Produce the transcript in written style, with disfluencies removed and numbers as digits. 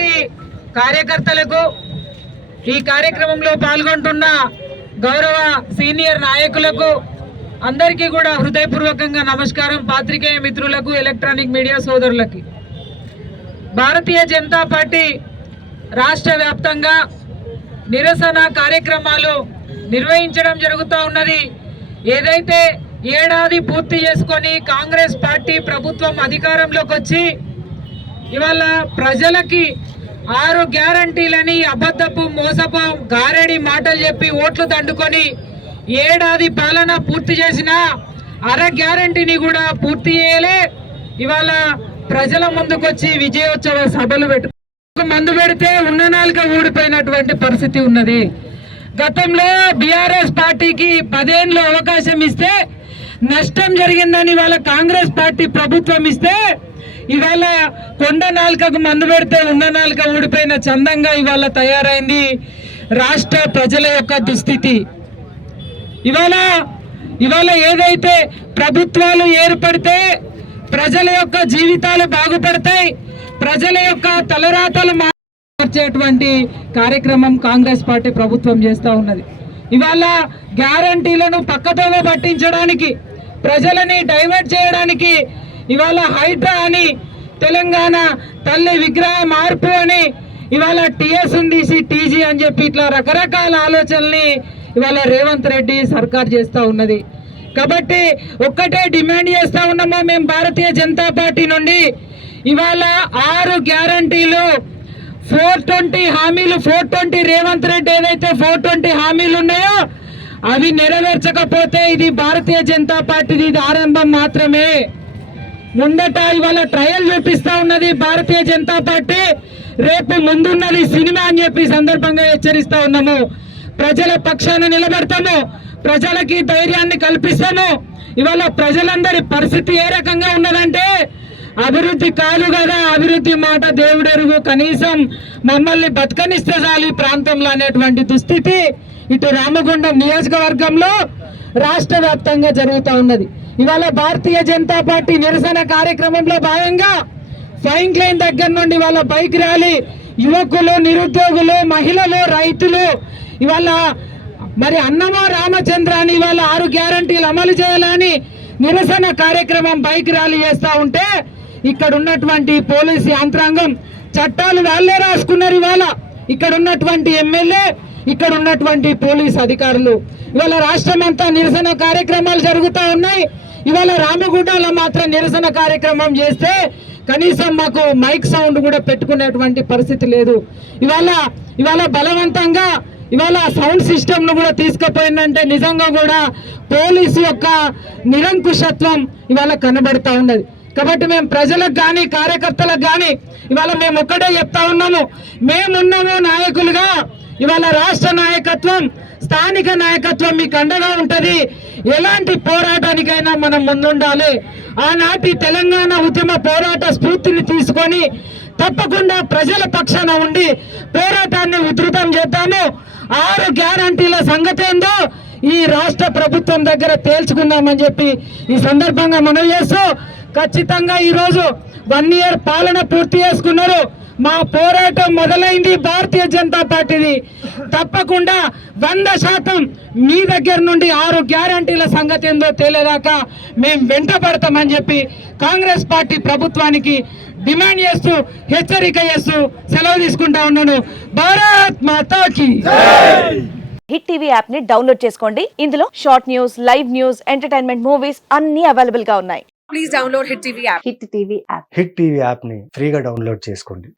Party కార్యకర్తలకు ఈ కార్యక్రమంలో పాల్గొంటున్న గౌరవ సీనియర్ నాయకులకు అందరికీ కూడా హృదయపూర్వకంగా నమస్కారం. పాత్రికేయ మిత్రులకు, ఎలక్ట్రానిక్ మీడియా సోదరులకి, భారతీయ జనతా పార్టీ రాష్ట్ర వ్యాప్తంగా నిరసన కార్యక్రమాలు నిర్వహించడం జరుగుతూ ఉన్నది. ఏదైతే ఏడాది పూర్తి చేసుకొని కాంగ్రెస్ పార్టీ ప్రభుత్వం అధికారంలోకి వచ్చి ఇవాళ ప్రజలకి 6 గ్యారంటీలని అబద్ధపు మోసపు గారడి మాటలు చెప్పి ఓట్లు దండుకొని ఏడాది పాలన పూర్తి చేసిన అర గ్యారంటీని కూడా పూర్తి చేయలే. ఇవాళ ప్రజల ముందుకొచ్చి విజయోత్సవ సభలు మందు పెడితే ఉన్న నాలుక ఊడిపోయినటువంటి పరిస్థితి ఉన్నది. గతంలో బీఆర్ఎస్ పార్టీకి 10 ఏళ్ళు అవకాశం ఇస్తే నష్టం జరిగిందని ఇవాళ కాంగ్రెస్ పార్టీ ప్రభుత్వం ఇస్తే ఇవాళ కొండ నాలుకకు మందు పెడితే ఉన్న నాలుక ఊడిపోయిన చందంగా ఇవాళ తయారైంది రాష్ట్ర ప్రజల యొక్క దుస్థితి. ఇవాళ ఏదైతే ప్రభుత్వాలు ఏర్పడితే ప్రజల యొక్క జీవితాలు బాగుపడతాయి, ప్రజల యొక్క తలరాతలు మార్చేటువంటి కార్యక్రమం కాంగ్రెస్ పార్టీ ప్రభుత్వం చేస్తూ ఉన్నది. ఇవాళ గ్యారంటీలను పక్కదోవ పట్టించడానికి, ప్రజలని డైవర్ట్ చేయడానికి ఇవాళ హైడ్రా అని, తెలంగాణ తల్లి విగ్రహ మార్పు అని, ఇవాళ టీఎస్ తీసి టీజీ అని చెప్పి ఇట్లా రకరకాల ఆలోచనల్ని ఇవాళ రేవంత్ రెడ్డి సర్కార్ చేస్తూ ఉన్నది. కాబట్టి ఒక్కటే డిమాండ్ చేస్తూ ఉన్నామో మేము భారతీయ జనతా పార్టీ నుండి, ఇవాళ 6 గ్యారంటీలు 420 హామీలు, 420 రేవంత్ రెడ్డి ఏదైతే 420 హామీలు ఉన్నాయో అవి నెరవేర్చకపోతే ఇది భారతీయ జనతా పార్టీది ఇది ఆరంభం మాత్రమే. ముందట ఇవాళ ట్రయల్ చూపిస్తా ఉన్నది భారతీయ జనతా పార్టీ, రేపు ముందున్నది సినిమా అని చెప్పి సందర్భంగా హెచ్చరిస్తా ఉన్నాము. ప్రజల పక్షాన నిలబడతాము, ప్రజలకి ధైర్యాన్ని కల్పిస్తాము. ఇవాళ ప్రజలందరి పరిస్థితి ఏ రకంగా ఉన్నదంటే అభివృద్ధి కాదు కదా, అభివృద్ధి మాట దేవుడెరుగు, కనీసం మమ్మల్ని బతకనిస్తే చాలు ఈ ప్రాంతంలో అనేటువంటి దుస్థితి ఇటు రామగుండం నియోజకవర్గంలో రాష్ట్ర వ్యాప్తంగా జరుగుతూ ఉన్నది. ఇవాళ భారతీయ జనతా పార్టీ నిరసన కార్యక్రమంలో భాగంగా ఫైన్ లైన్ దగ్గర నుండి వాళ్ళ బైక్ ర్యాలీ, యువకులు, నిరుద్యోగులు, మహిళలు, రైతులు ఇవాళ మరి అన్నమో రామచంద్ర అని ఇవాళ 6 గ్యారంటీలు అమలు చేయాలని నిరసన కార్యక్రమం బైక్ ర్యాలీ చేస్తూ ఉంటే ఇక్కడ ఉన్నటువంటి పోలీసు యంత్రాంగం చట్టాలు వాళ్ళే రాసుకున్నారు. ఇవాళ ఇక్కడ ఉన్నటువంటి ఎమ్మెల్యే, ఇక్కడ ఉన్నటువంటి పోలీసు అధికారులు ఇవాళ రాష్ట్రం అంతా నిరసన కార్యక్రమాలు జరుగుతూ ఉన్నాయి. ఇవాళ రామగుండంలో మాత్రం నిరసన కార్యక్రమం చేస్తే కనీసం మాకు మైక్ సౌండ్ కూడా పెట్టుకునేటువంటి పరిస్థితి లేదు. ఇవాళ బలవంతంగా ఇవాళ సౌండ్ సిస్టమ్ ను కూడా తీసుకుపోయిందంటే నిజంగా కూడా పోలీసు యొక్క నిరంకుశత్వం ఇవాళ కనబడతా ఉన్నది. కాబట్టి మేము ప్రజలకు కానీ కార్యకర్తలకు కానీ ఇవాళ మేము ఒక్కటే చెప్తా ఉన్నాము, మేమున్నాము నాయకులుగా. ఇవాళ రాష్ట్ర నాయకత్వం, స్థానిక నాయకత్వం మీకు అండగా ఉంటది. ఎలాంటి పోరాటానికైనా మనం ముందుండాలి. ఆనాటి తెలంగాణ ఉద్యమ పోరాట స్ఫూర్తిని తీసుకొని తప్పకుండా ప్రజల పక్షాన ఉండి పోరాటాన్ని ఉధృతం చేద్దాము. 6 గ్యారంటీల సంగతి ఏందో ఈ రాష్ట్ర ప్రభుత్వం దగ్గర తేల్చుకుందామని చెప్పి ఈ సందర్భంగా మనవి చేస్తూ, ఖచ్చితంగా ఈరోజు 1 ఇయర్ పాలన పూర్తి చేసుకున్నారు. మా పోరాటం మొదలైంది భారతీయ జనతా పార్టీది. తప్పకుండా 100% మీ దగ్గర నుండి 6 గ్యారంటీల సంగతి ఏందో తేలేదాకా మేము వెంట పడతామని చెప్పి కాంగ్రెస్ పార్టీ ప్రభుత్వానికి డిమాండ్ చేస్తూ, హెచ్చరిక చేస్తూ సెలవు తీసుకుంటా ఉన్నాను. భారత్ మాతాకి హిట్ టీవీ యాప్ ని డౌన్లోడ్ చేసుకోండి. ఇందులో short news, live news, entertainment movies అన్ని అవైలబుల్ గా ఉన్నాయి. Please download hit TV app. Hit TV app ని ఫ్రీగా డౌన్లోడ్ చేసుకోండి.